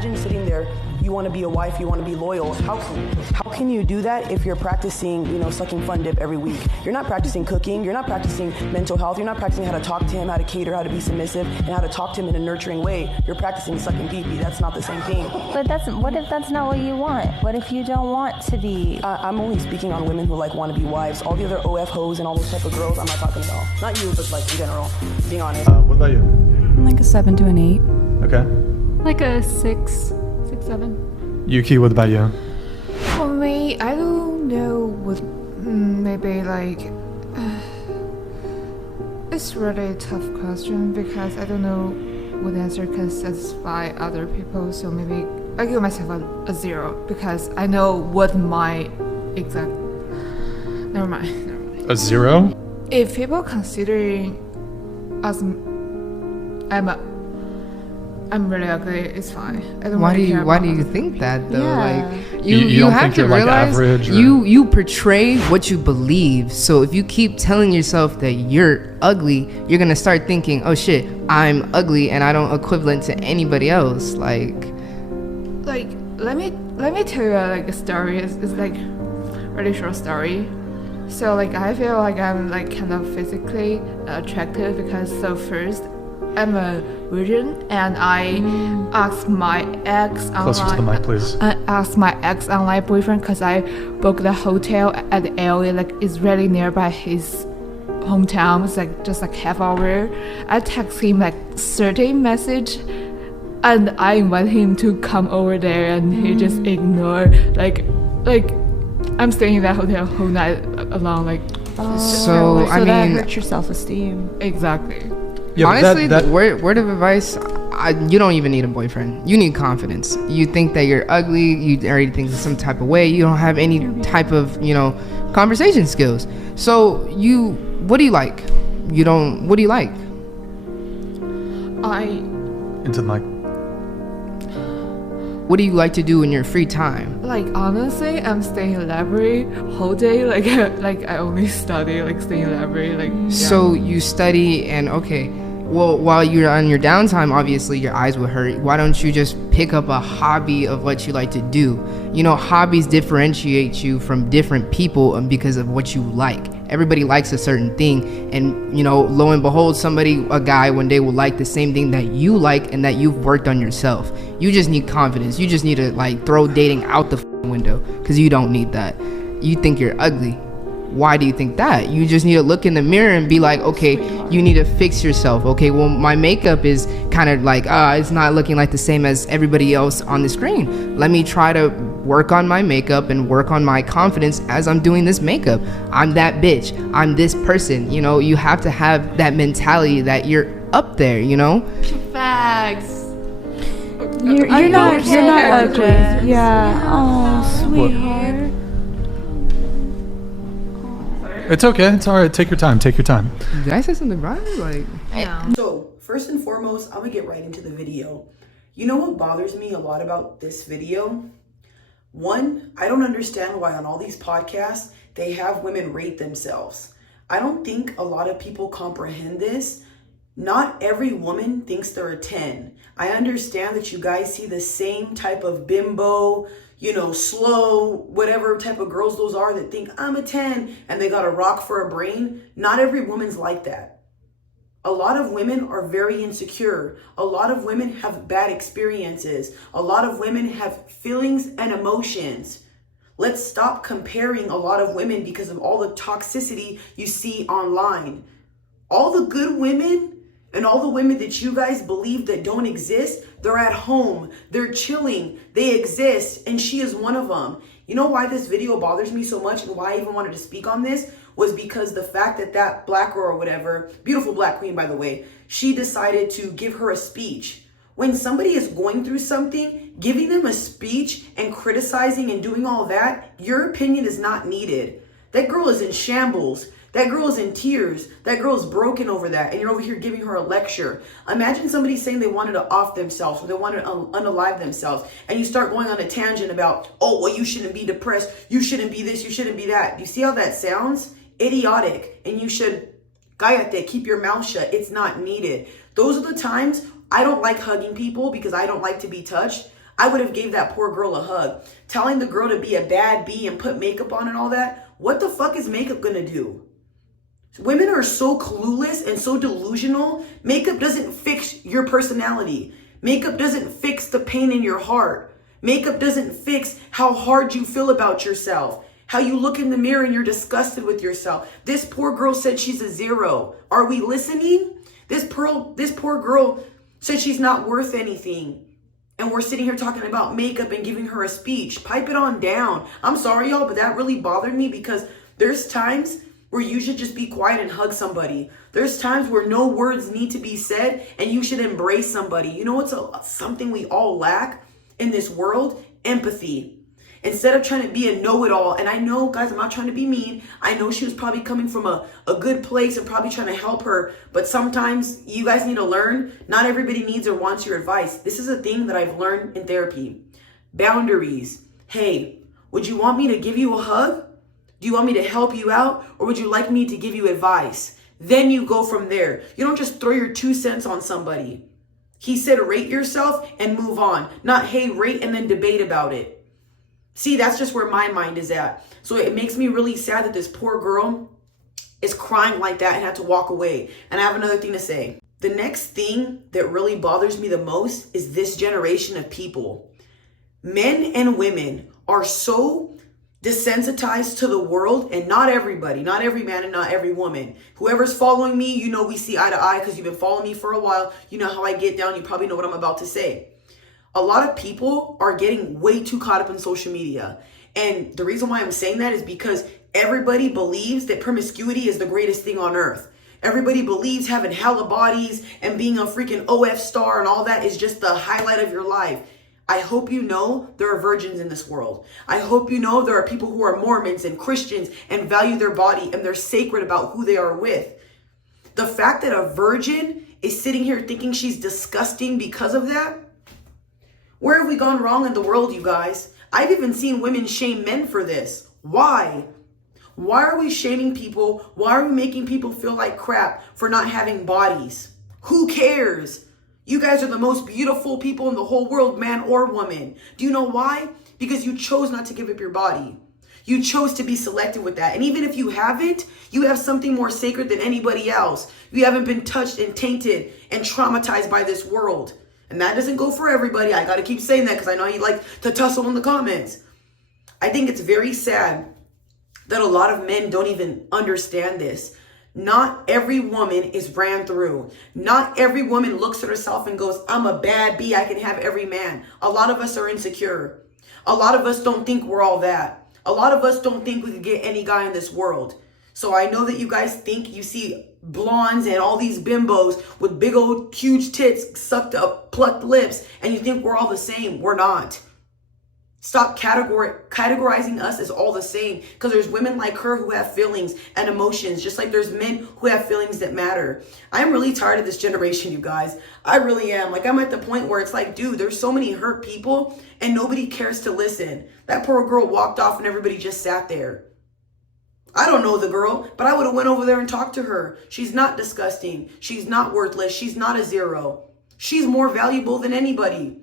Imagine sitting there, you want to be a wife, you want to be loyal. How can you do that if you're practicing, sucking fun dip every week? You're not practicing cooking, you're not practicing mental health, you're not practicing how to talk to him, how to cater, how to be submissive, and how to talk to him in a nurturing way. You're practicing sucking pee-pee. That's not the same thing. But what if that's not what you want? What if you don't want to be? I'm only speaking on women who want to be wives. All the other OF hoes and all those type of girls, I'm not talking about. Not you, but in general, being honest. What about you? I'm like a 7 to an 8. Okay. Like a 6, 7. Yuki, what about you? For me, I don't know what, maybe it's really a tough question because I don't know what answer can satisfy other people, so maybe I give myself a 0 because I know what my exact, never mind. A 0? If people considering us, I'm really ugly, it's fine. I don't Why really care why about do you it. think that though? Yeah. Like you don't have think to you're realize average or... you portray what you believe. So if you keep telling yourself that you're ugly, you're gonna start thinking, oh shit, I'm ugly and I don't equivalent to anybody else. Like let me tell you a story. It's really short story. So I feel like I'm kind of physically attractive because first I'm a virgin and I asked my ex Closer to the mic, please. I asked my ex online boyfriend because I booked the hotel at the area it's really nearby his hometown. It's just half hour. I text him 30 message and I invite him to come over there and he just ignored I'm staying in that hotel whole night alone so I mean that hurts your self-esteem. Exactly. Yeah, honestly, the word of advice, you don't even need a boyfriend. You need confidence. You think that you're ugly, you already think some type of way, you don't have any type of, conversation skills. So what do you like? What do you like? Into the mic. What do you like to do in your free time? Honestly, I'm staying in the library whole day. I only study, staying in the library. So you study and well, while you're on your downtime, obviously your eyes will hurt. Why don't you just pick up a hobby of what you like to do? Hobbies differentiate you from different people because of what you like. Everybody likes a certain thing, and lo and behold, a guy one day will like the same thing that you like and that you've worked on yourself. You just need confidence. You just need to throw dating out the window because you don't need that. You think you're ugly. Why do you think that? You just need to look in the mirror and be like, okay, you need to fix yourself. Okay, well, my makeup is kind of it's not looking like the same as everybody else on the screen. Let me try to work on my makeup and work on my confidence as I'm doing this makeup. I'm that bitch. I'm this person. You have to have that mentality that you're up there, Facts. You're not ugly. Yeah. Oh, sweetheart. It's okay. It's all right. Take your time. Did I say something wrong? No. So, first and foremost, I'm gonna get right into the video. You know what bothers me a lot about this video? One, I don't understand why on all these podcasts, they have women rate themselves. I don't think a lot of people comprehend this. Not every woman thinks they're a 10. I understand that you guys see the same type of bimbo, slow, whatever type of girls those are that think I'm a 10 and they got a rock for a brain. Not every woman's like that. A lot of women are very insecure. A lot of women have bad experiences. A lot of women have feelings and emotions. Let's stop comparing a lot of women because of all the toxicity you see online. All the good women and all the women that you guys believe that don't exist, they're at home, they're chilling, they exist, and she is one of them. You know why this video bothers me so much and why I even wanted to speak on this was because the fact that black girl or whatever, beautiful black queen by the way, she decided to give her a speech. When somebody is going through something, giving them a speech and criticizing and doing all that, your opinion is not needed. That girl is in shambles. That girl is in tears. That girl is broken over that. And you're over here giving her a lecture. Imagine somebody saying they wanted to off themselves or they wanted to unalive themselves. And you start going on a tangent about, oh, well, you shouldn't be depressed. You shouldn't be this. You shouldn't be that. You see how that sounds? Idiotic. And you should, cállate, keep your mouth shut. It's not needed. Those are the times I don't like hugging people because I don't like to be touched. I would have gave that poor girl a hug. Telling the girl to be a bad bee and put makeup on and all that, what the fuck is makeup gonna do? Women are so clueless and so delusional. Makeup doesn't fix your personality. Makeup doesn't fix the pain in your heart. Makeup doesn't fix how hard you feel about yourself, how you look in the mirror and you're disgusted with yourself. This poor girl said she's a 0. Are we listening? This poor girl said she's not worth anything. And we're sitting here talking about makeup and giving her a speech. Pipe it on down. I'm sorry, y'all, but that really bothered me because there's times where you should just be quiet and hug somebody. There's times where no words need to be said and you should embrace somebody. You know what's something we all lack in this world? Empathy. Instead of trying to be a know-it-all, and I know, guys, I'm not trying to be mean. I know she was probably coming from a good place and probably trying to help her. But sometimes you guys need to learn, not everybody needs or wants your advice. This is a thing that I've learned in therapy. Boundaries. Hey, would you want me to give you a hug? Do you want me to help you out? Or would you like me to give you advice? Then you go from there. You don't just throw your 2 cents on somebody. He said rate yourself and move on. Not, hey, rate and then debate about it. See, that's just where my mind is at. So it makes me really sad that this poor girl is crying like that and had to walk away. And I have another thing to say. The next thing that really bothers me the most is this generation of people. Men and women are so desensitized to the world, and not everybody, not every man and not every woman. Whoever's following me, you know we see eye to eye because you've been following me for a while. You know how I get down. You probably know what I'm about to say. A lot of people are getting way too caught up in social media. And the reason why I'm saying that is because everybody believes that promiscuity is the greatest thing on earth. Everybody believes having hella bodies and being a freaking OF star and all that is just the highlight of your life. I hope you know there are virgins in this world. I hope you know there are people who are Mormons and Christians and value their body and they're sacred about who they are with. The fact that a virgin is sitting here thinking she's disgusting because of that, where have we gone wrong in the world, you guys? I've even seen women shame men for this. Why? Why are we shaming people? Why are we making people feel like crap for not having bodies? Who cares? You guys are the most beautiful people in the whole world, man or woman. Do you know why? Because you chose not to give up your body. You chose to be selective with that. And even if you haven't, you have something more sacred than anybody else. You haven't been touched and tainted and traumatized by this world. And that doesn't go for everybody. I got to keep saying that because I know you like to tussle in the comments. I think it's very sad that a lot of men don't even understand this. Not every woman is ran through. Not every woman looks at herself and goes, I'm a bad bee, I can have every man. A lot of us are insecure. A lot of us don't think we're all that. A lot of us don't think we could get any guy in this world. So I know that you guys think you see blondes and all these bimbos with big old huge tits, sucked up, plucked lips, and you think we're all the same. We're not. Stop categorizing us as all the same, because there's women like her who have feelings and emotions, just like there's men who have feelings that matter. I'm really tired of this generation, you guys. I really am. Like, I'm at the point where it's like, dude, there's so many hurt people and nobody cares to listen. That poor girl walked off and everybody just sat there. I don't know the girl, but I would have went over there and talked to her. She's not disgusting. She's not worthless. She's not a 0. She's more valuable than anybody.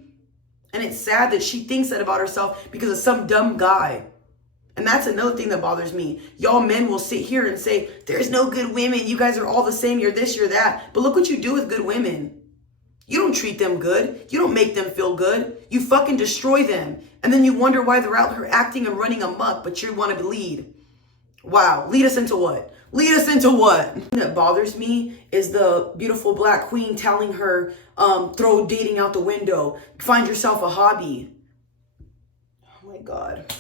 And it's sad that she thinks that about herself because of some dumb guy. And that's another thing that bothers me. Y'all men will sit here and say, there's no good women. You guys are all the same. You're this, you're that. But look what you do with good women. You don't treat them good. You don't make them feel good. You fucking destroy them. And then you wonder why they're out here acting and running amok, but you want to lead. Wow. Lead us into what? Lead us into what? The thing that bothers me is the beautiful black queen telling her, throw dating out the window. Find yourself a hobby. Oh my God.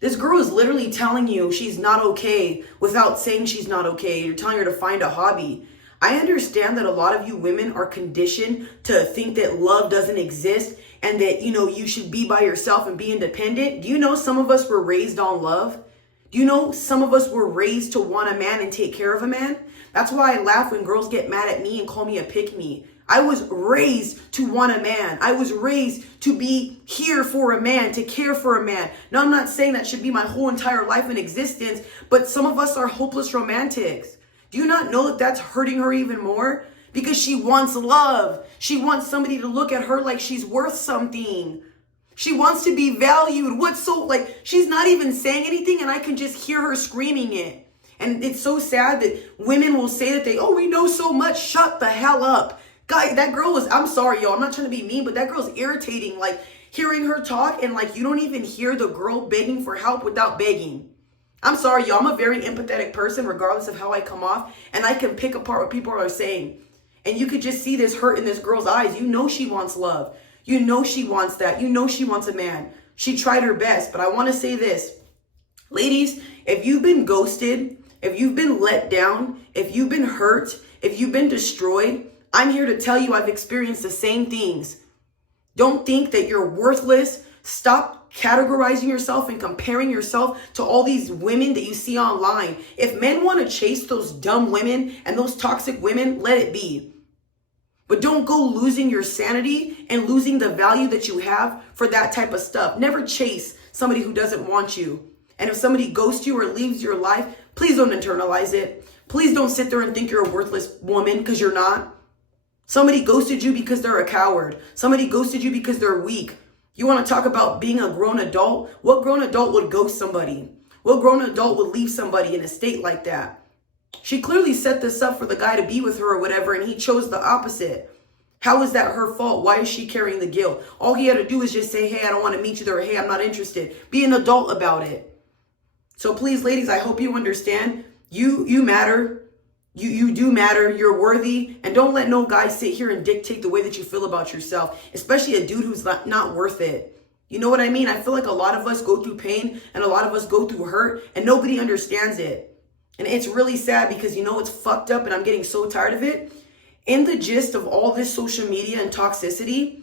This girl is literally telling you she's not okay without saying she's not okay. You're telling her to find a hobby. I understand that a lot of you women are conditioned to think that love doesn't exist and that, you know, you should be by yourself and be independent. Do you know some of us were raised on love? Do you know some of us were raised to want a man and take care of a man? That's why I laugh when girls get mad at me and call me a pick-me. I was raised to want a man. I was raised to be here for a man, to care for a man. Now, I'm not saying that should be my whole entire life and existence, but some of us are hopeless romantics. Do you not know that that's hurting her even more? Because she wants love. She wants somebody to look at her like she's worth something. She wants to be valued. What's so, like, she's not even saying anything and I can just hear her screaming it. And it's so sad that women will say that we know so much. Shut the hell up. Guy, that girl was, I'm sorry, y'all. I'm not trying to be mean, but that girl's irritating. Like, hearing her talk and like, you don't even hear the girl begging for help without begging. I'm sorry, y'all. I'm a very empathetic person, regardless of how I come off. And I can pick apart what people are saying. And you could just see this hurt in this girl's eyes. You know she wants love. You know she wants that. You know she wants a man. She tried her best. But I want to say this. Ladies, if you've been ghosted, if you've been let down, if you've been hurt, if you've been destroyed, I'm here to tell you I've experienced the same things. Don't think that you're worthless. Stop categorizing yourself and comparing yourself to all these women that you see online. If men want to chase those dumb women and those toxic women, let it be. But don't go losing your sanity and losing the value that you have for that type of stuff. Never chase somebody who doesn't want you. And if somebody ghosts you or leaves your life, please don't internalize it. Please don't sit there and think you're a worthless woman, because you're not. Somebody ghosted you because they're a coward. Somebody ghosted you because they're weak. You want to talk about being a grown adult? What grown adult would ghost somebody? What grown adult would leave somebody in a state like that? She clearly set this up for the guy to be with her or whatever, and he chose the opposite. How is that her fault? Why is she carrying the guilt? All he had to do is just say, hey, I don't want to meet you there. Hey, I'm not interested. Be an adult about it. So please, ladies, I hope you understand. You matter. You do matter. You're worthy. And don't let no guy sit here and dictate the way that you feel about yourself, especially a dude who's not worth it. You know what I mean? I feel like a lot of us go through pain and a lot of us go through hurt and nobody understands it. And it's really sad because you know it's fucked up and I'm getting so tired of it. In the gist of all this social media and toxicity,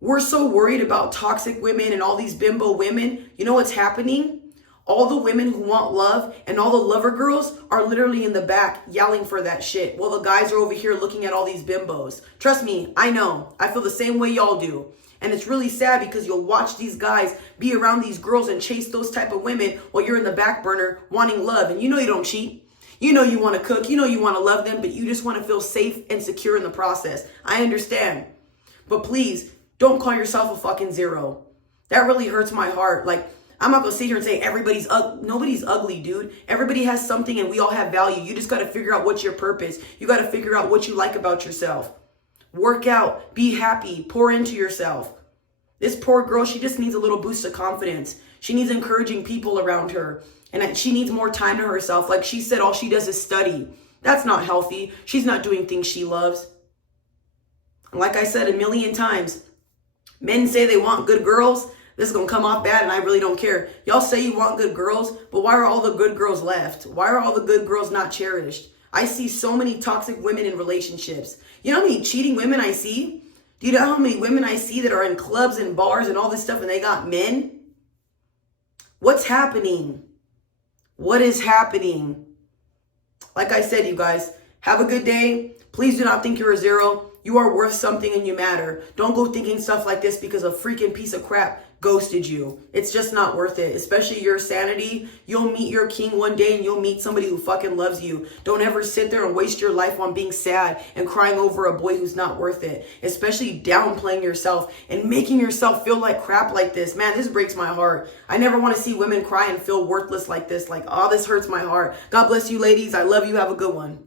we're so worried about toxic women and all these bimbo women. You know what's happening? All the women who want love and all the lover girls are literally in the back yelling for that shit, while the guys are over here looking at all these bimbos. Trust me, I know. I feel the same way y'all do. And it's really sad because you'll watch these guys be around these girls and chase those type of women while you're in the back burner wanting love. And you know you don't cheat. You know you want to cook. You know you want to love them, but you just want to feel safe and secure in the process. I understand. But please, don't call yourself a fucking zero. That really hurts my heart. Like, I'm not going to sit here and say everybody's nobody's ugly, dude. Everybody has something and we all have value. You just got to figure out what's your purpose. You got to figure out what you like about yourself. Work out, be happy, pour into yourself. This poor girl, she just needs a little boost of confidence. She needs encouraging people around her. And she needs more time to herself. Like she said, all she does is study. That's not healthy. She's not doing things she loves. Like I said a million times, men say they want good girls. This is going to come off bad and I really don't care. Y'all say you want good girls, but why are all the good girls left? Why are all the good girls not cherished? I see so many toxic women in relationships. You know how many cheating women I see? Do you know how many women I see that are in clubs and bars and all this stuff and they got men? What's happening? What is happening? Like I said, you guys, have a good day. Please do not think you're a zero. You are worth something and you matter. Don't go thinking stuff like this because a freaking piece of crap ghosted you. It's just not worth it, especially your sanity. You'll meet your king one day and you'll meet somebody who fucking loves you. Don't ever sit there and waste your life on being sad and crying over a boy who's not worth it, especially downplaying yourself and making yourself feel like crap like this. Man, this breaks my heart. I never want to see women cry and feel worthless like this. Like, oh, this hurts my heart. God bless you, ladies. I love you. Have a good one.